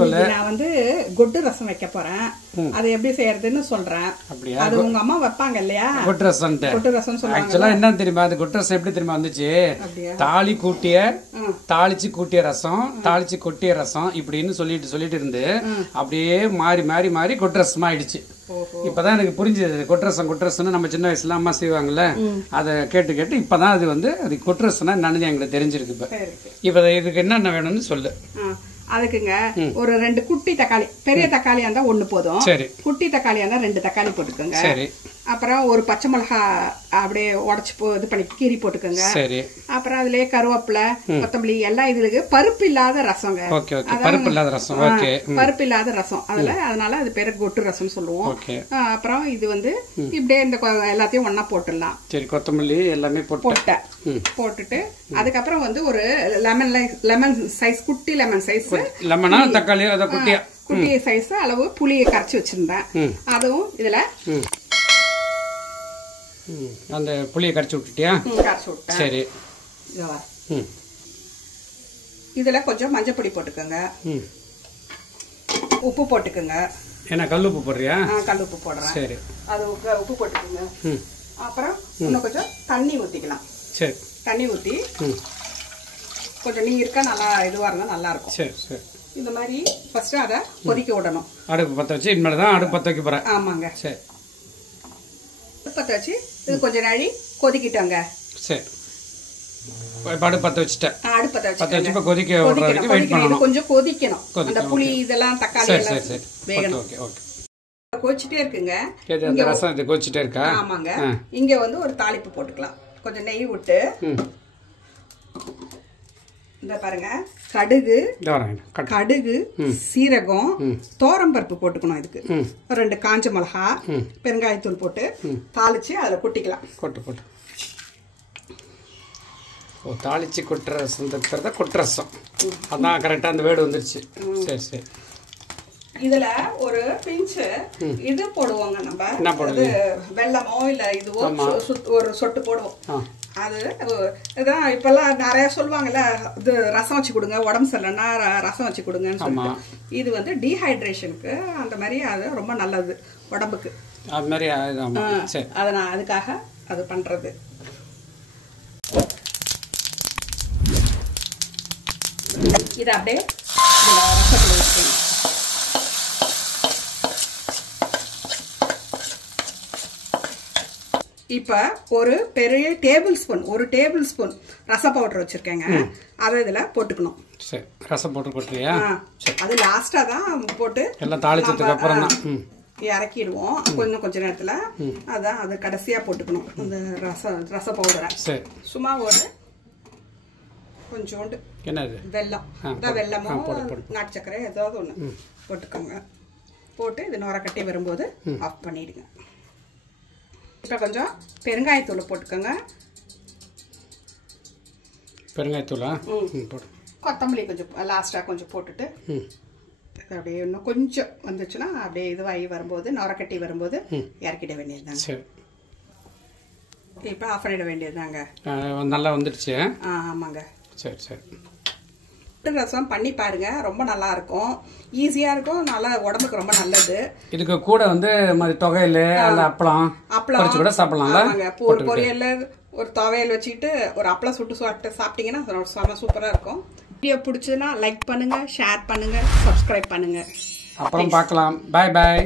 நான் வந்து கொட்டு ரசம் வைக்க போறேன். அது எப்படி செய்யறதுன்னு சொல்றேன். அது உங்க அம்மா வைப்பாங்க இல்லையா? கொட்டு ரசம் சொல்லுவாங்க. ஆக்சுவலா என்ன தெரியுமா, அது கொட்டு ரசம் எப்படி தெரியுமா வந்துச்சு? தாளிச்சு கூட்டிய ரசம், தாளிச்சு கொட்டிய ரசம் இப்படின்னு சொல்லிட்டு இருந்து அப்படியே மாறி கொட்டு ரசமா ஆயிடுச்சு. இப்பதான் எனக்கு புரிஞ்சது. கொட்டுரசம் நம்ம சின்ன வயசுல அம்மா செய்வாங்கல்ல, அதை கேட்டு இப்பதான் அது வந்து அது கொட்டுரசம்னா என்னன்னு எங்களுக்கு தெரிஞ்சிருக்கு. இப்ப இதுக்கு என்னென்ன வேணும்னு சொல்லு. அதுக்குங்க ஒரு 2 குட்டி தக்காளி, பெரிய தக்காளியா இருந்தா 1 போதும். குட்டி தக்காளியா இருந்தா 2 தக்காளி போட்டுக்கோங்க. அப்புறம் ஒரு பச்சை மிளகா அப்படியே உடச்சு இது பண்ணி கீரி போட்டுக்கோங்க. அப்புறம் அதுலயே கருவேப்பிலை, கொத்தமல்லி எல்லாம். இதுக்கு பருப்பு இல்லாத ரசங்க. பருப்பு இல்லாத ரசம் அதனால அது பேரு கொட்டு ரசம் சொல்லுவோம். அப்புறம் இது வந்து இப்படியே இந்த எல்லாத்தையும் ஒன்னா போட்டுடலாம். கொத்தமல்லி எல்லாமே போட்டுட்டு அதுக்கப்புறம் வந்து ஒரு லெமன் சைஸ், குட்டி லெமன் சைஸ் தக்காளி குட்டி சைஸ் அளவு புளியை கரைச்சி வச்சிருந்தேன். அதுவும் இதுல அந்த புளியை கரைச்சி விட்டுட்டியா? கரைச்சி விட்டேன். சரி. இதுல கொஞ்சம் மஞ்சள் பொடி போட்டுக்கோங்க, உப்பு போட்டுக்கோங்க. ஏன்னா கல் உப்பு போடுறியா? கல் உப்பு போடுறேன். சரி. அது உப்பு போட்டுக்கோங்க. அப்புறம் இன்னும் கொஞ்சம் தண்ணி ஊத்திக்கலாம். சரி. தண்ணி ஊத்தி கொஞ்சம் நீர் இருக்கா நல்லா இதுவா இருந்தா நல்லா இருக்கும். சரி சரி. இந்த மாதிரி ஃபர்ஸ்ட் அதை கொதிக்க விடணும். அடுப்பு பற்ற வச்சு இனிமேல் தான் அடுப்பு பற்ற வைக்க போறேன். ஆமாங்க. சரி. பற்ற வச்சு இது கொஞ்சம் நாழி கொதிக்கிட்டோங்க. சரி. அடுப்பு பற்ற வச்சுட்டேன். அடுப்பு பற்ற வச்சு இப்ப கொதிக்க விடுற வரைக்கும் வெயிட் பண்ணணும். கொஞ்சம் கொதிக்கணும். அந்த புளி இதெல்லாம் தக்காளி எல்லாம் வேகணும். Okay okay. கொதிச்சிட்டே இருக்குங்க. இந்த ரசம் இது கொதிச்சிட்டே இருக்கா? ஆமாங்க. இங்க வந்து ஒரு தாளிப்பு போட்டுக்கலாம். கொஞ்சம் நெய் விட்டு இந்த பாருங்க, கடுகு, சீரகம், தோரம்பருப்பு போட்டுக்கணும். இதுக்கு 2 காஞ்ச மிளகா, பெருங்காயத்தூள் போட்டு தாளிச்சு அதுல கொட்டிக்கலாம். போட்டு தாளிச்சு கொட்டுற ரசம் கொட்டு ரசம். அதான் கரெக்டா அந்த வேர்டு வந்துருச்சு. சரி சரி. இதுல ஒரு பிஞ்சு இது போடுவாங்க. நம்ம வெல்லமோ இல்ல இதுவோ ஒரு சொட்டு போடுவோம். அது இதான் இப்பெல்லாம் நிறைய சொல்லுவாங்கல்ல, இது ரசம் வச்சு கொடுங்க, உடம்பு சரியில்லைன்னா ரசம் வச்சு கொடுங்கன்னு சொல்லிட்டு. இது வந்து டீஹைட்ரேஷனுக்கு அந்த மாதிரி அது ரொம்ப நல்லது உடம்புக்கு. அது மாதிரி அதை நான் அதுக்காக அது பண்றது. இதை அப்படியே ரசத்துல வச்சுக்கணும். இப்ப ஒரு பெரிய டேபிள் ஸ்பூன் ரச பவுடர் வச்சிருக்கேங்க. அதை இதுல போட்டுக்கணும். சரி. ரசம் பவுடர் போட்டுறியா? அது லாஸ்டா தான் போட்டு எல்லாம் தாளிச்சதுக்கு அப்புறம் தான் இறக்கிடுவோம். கொஞ்ச நேரத்துல அதான் அது கடைசியா போட்டுக்கணும் அந்த ரச பவுடரை. சும்மா ஒரு கொஞ்சோண்டு என்னது வெல்லமோ நாட்டு சக்கரை ஏதாவது ஒண்ணு போட்டுக்கோங்க. போட்டு இது நொர கட்டி வரும்போது ஆஃப் பண்ணிடுங்க. இப்போ கொஞ்சம் பெருங்காயத்தூள் போட்டுக்கோங்க. பெருங்காயத்தூளா? கொத்தமல்லி கொஞ்சம் லாஸ்டா கொஞ்சம் போட்டுட்டு அப்படியே இன்னும் கொஞ்சம் வந்துச்சுன்னா அப்படியே இதுவாகி வரும்போது நொரக்கட்டி வரும்போது இறக்கிட வேண்டியதுதாங்க. இப்போ ஆஃப் பண்ணிட வேண்டியதுதாங்க. நல்லா வந்துடுச்சு. ஆமாங்க. சரி சரி. ரசம் பண்ணி பாருங்க, ரொம்ப நல்லா இருக்கும், ஈஸியா இருக்கும், நல்லா உடம்புக்கு ரொம்ப நல்லது. இதுக்கு கூட வந்து தொகையில அப்பளம் கூட சாப்பிடலாம்ல. ஒரு பொரியல்ல ஒரு துவையல் வச்சுக்கிட்டு ஒரு அப்பளம் சுட்டு சாப்பிட்டீங்கன்னா செம சூப்பரா இருக்கும். வீடியோ பிடிச்சதுன்னா லைக் பண்ணுங்க, ஷேர் பண்ணுங்க, சப்ஸ்கிரைப் பண்ணுங்க. அப்புறம் பார்க்கலாம். பாய் பாய்.